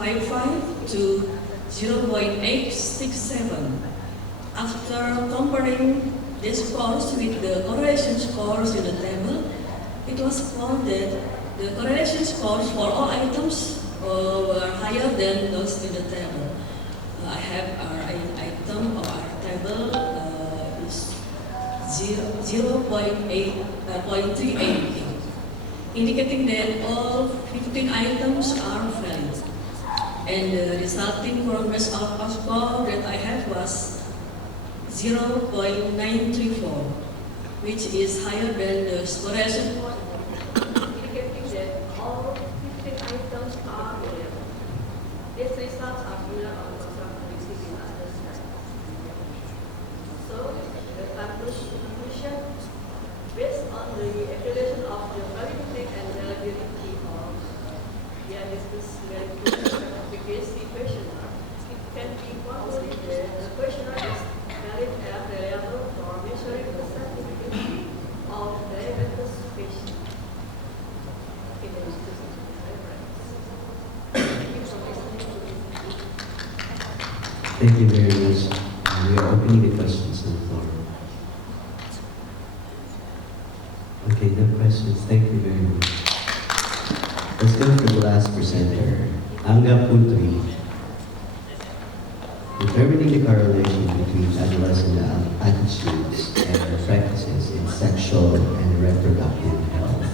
0.55 to 0.867. After comparing these scores with the correlation scores in the table, it was found that the correlation scores for all items were higher than those in the table. I have our item or our table is 0.38, indicating that all 15 items are valid. And the resulting progress alpha score that I have was 0.934, which is higher than the correlation score, indicating that all 15 items are valid. These results are similar on conservative in other studies. So, the conclusion, based on the evaluation of the validity and reliability of the efficacy questionnaire, it can be concluded that the questionnaire is valid and reliable for measuring the sensitivity of diabetes patients. Thank you very much. We are opening the questions on the floor. Okay, no questions. Thank you very much. Let's go to the last presenter, Angga Putri. Determining the correlation between adolescent attitudes and practices in sexual and reproductive health.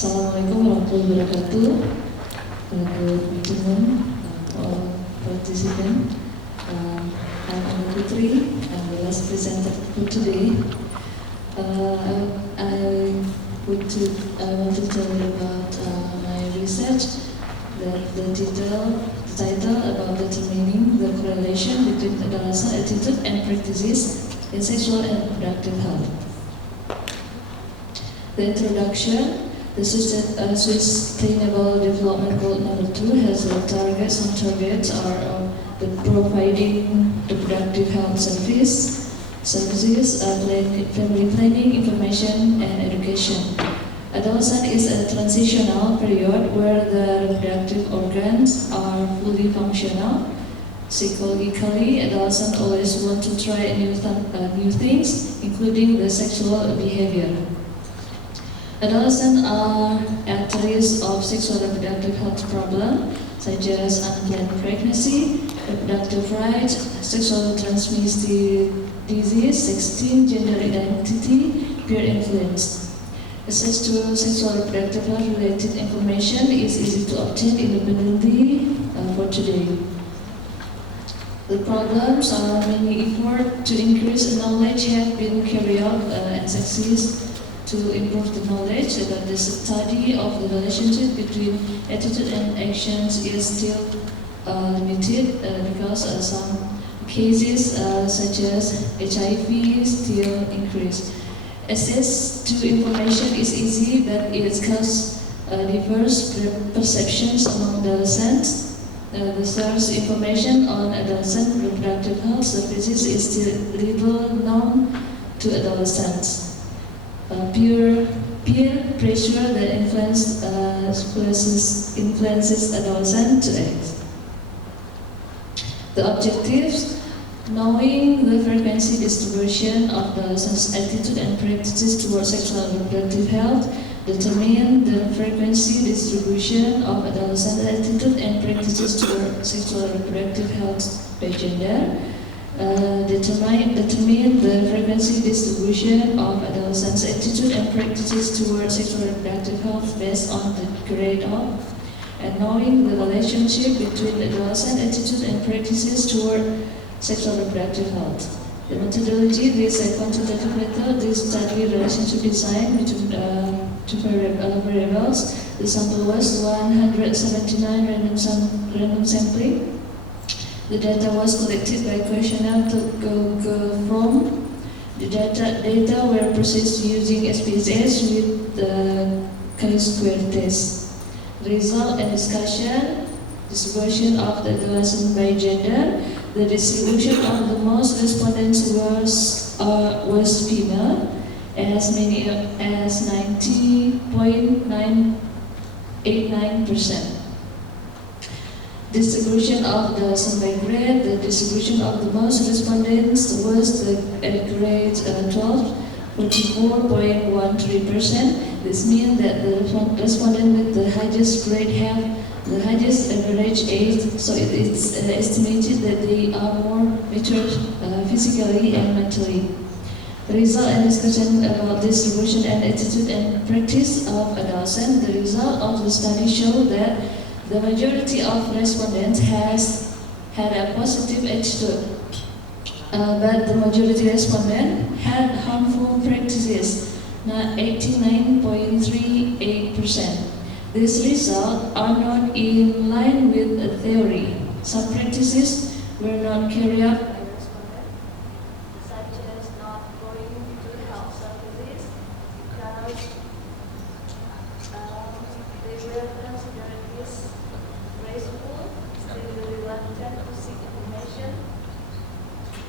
Assalamualaikum warahmatullahi wabarakatuh. Good afternoon, all participants. I'm Angga Putri. I'm the last presenter for today. I want to tell you about my research. The title about determining the correlation between adolescent attitude and practices in sexual and reproductive health. The introduction. The Sustainable Development Goal number 2 has a target. Some targets are the providing reproductive health services, family planning, information, and education. Adolescence is a transitional period where the reproductive organs are fully functional. Psychologically, adolescents always want to try new things, including the sexual behavior. Adolescents are at risk of sexual and reproductive health problems such as unplanned pregnancy, reproductive rights, sexual transmitted disease, sexting, gender identity, peer influence. Access to sexual and reproductive health related information is easy to obtain independently for today. The problems are many efforts to increase knowledge have been carried out and success to improve the knowledge about the study of the relationship between attitude and actions is still limited because some cases such as HIV still increase. Access to information is easy, but it causes diverse perceptions among adolescents. The source information on adolescent reproductive health services is still little known to adolescents. Peer pressure that influences adolescents to act. The objectives: knowing the frequency distribution of adolescents' attitude and practices towards sexual and reproductive health, determine the frequency distribution of adolescent attitude and practices toward sexual and reproductive health by gender, determine the frequency distribution of adolescents' attitude and practices toward sexual and reproductive health based on the grade of, and knowing the relationship between adolescent attitude and practices toward sexual and reproductive health. The methodology: this is a quantitative method. This study relationship design between two variables. The sample was 179 random sampling. The data was collected by questionnaire to Google Form. The data were processed using SPSS with the chi-square test. Result and discussion: distribution of the adolescent by gender. The distribution of the most respondents was female, as many as 90.989%. Distribution of the by grade: the distribution of the most respondents was at grade 12, 44.13%. This means that the respondent with the highest grade have the highest average age, so it is estimated that they are more mature physically and mentally. The result and discussion about distribution and attitude and practice of adolescents. The result of the study showed that the majority of respondents had a positive attitude, but the majority respondent had harmful practices, 89.38%. These results are not in line with the theory. Some practices were not carried out by respondents, such as not going to health services because they were considered disgraceful. They really wanted to seek information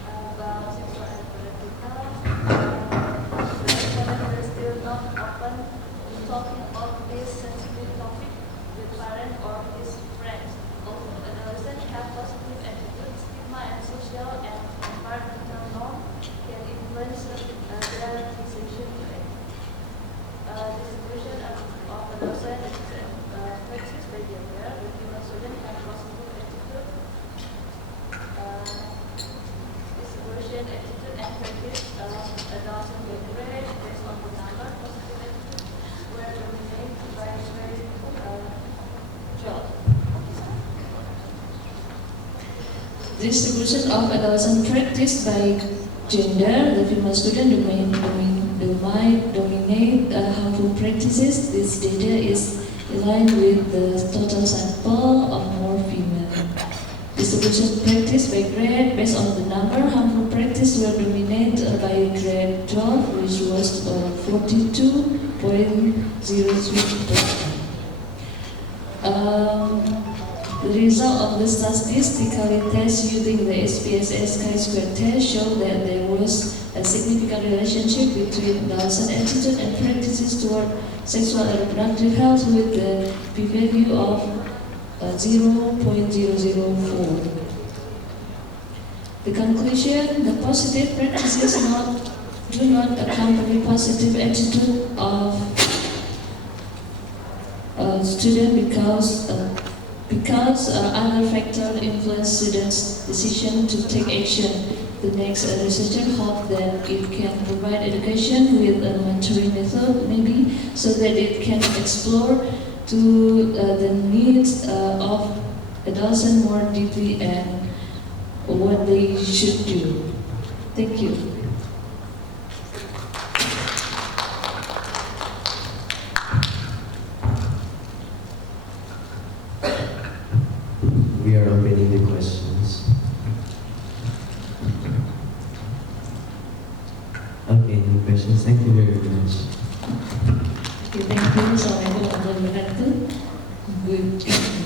about sexual and reproductive health. Respondents were still not open to talking about this sensitive topic with parents or his friends. Although adolescents have positive attitudes, stigma and social and environmental norms can influence their decision to act. Distribution of adolescent attitude and practice by gender: the female student have positive attitude. Distribution attitude and practice of adolescent by grade based on the number positive attitude were dominated by grade 12. Distribution of adolescent practice by gender: the female student dominate harmful practices. This data is aligned with the total sample of more female. Distribution practice by grade based on the number harmful practice were dominated by grade 12, which was 42.03%. The result of the statistical test using the SPSS chi-square test showed that there was a significant relationship between adolescent attitude and practices toward sexual and reproductive health with the p-value of 0.004. The conclusion: the positive practices do not accompany positive attitude of student because other factors influence students' decision to take action. The next researcher hopes that it can provide education with a mentoring method, maybe, so that it can explore to the needs of adolescents more deeply and what they should do. Thank you. We are questions. Thank you very much. Okay, thank you. Assalamualaikum warahmatullahi wabarakatuh. Good evening.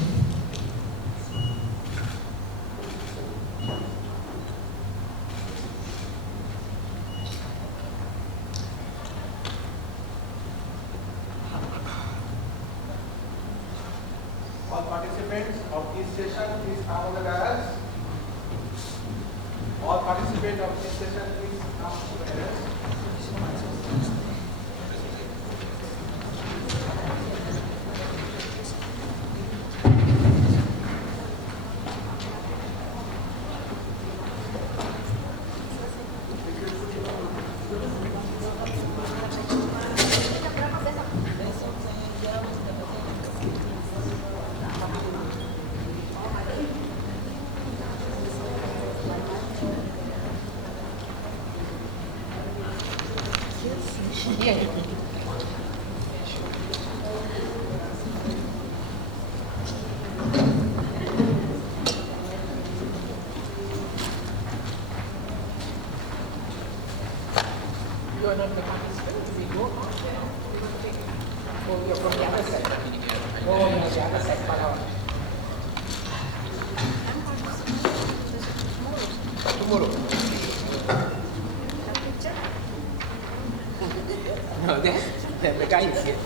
All participants of this session, please come on the dais. All participants of this session, please come to the dais. You are not the participant. We go out there. Oh, you're from the other side. Oh, you're the other side. Palawan. Tomorrow. No, the guy is here.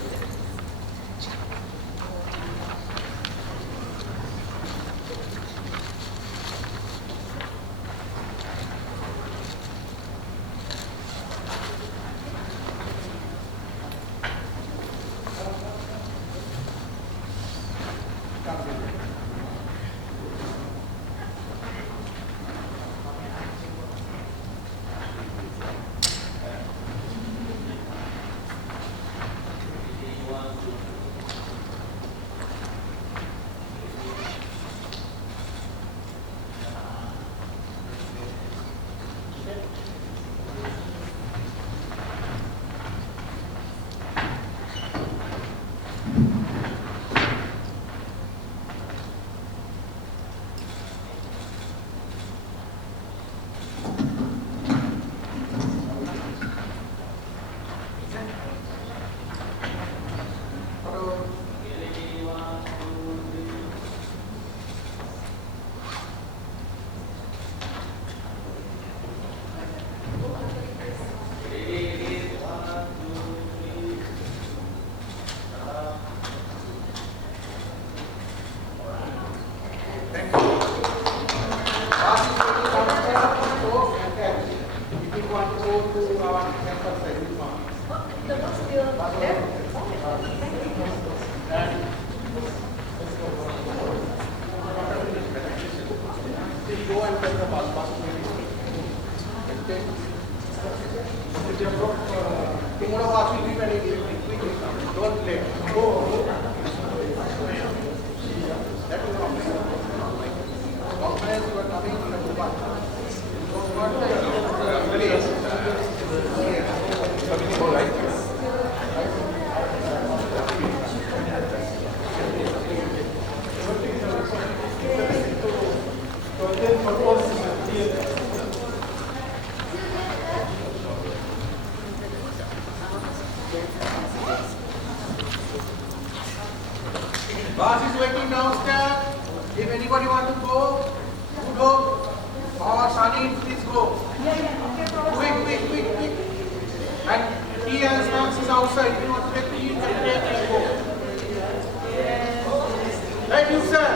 Bus is waiting downstairs. If anybody want to go, you go. Or Sunny, please go. Quick. And tea and snacks is outside. If you want to take tea, you can take and go. Right, you sir.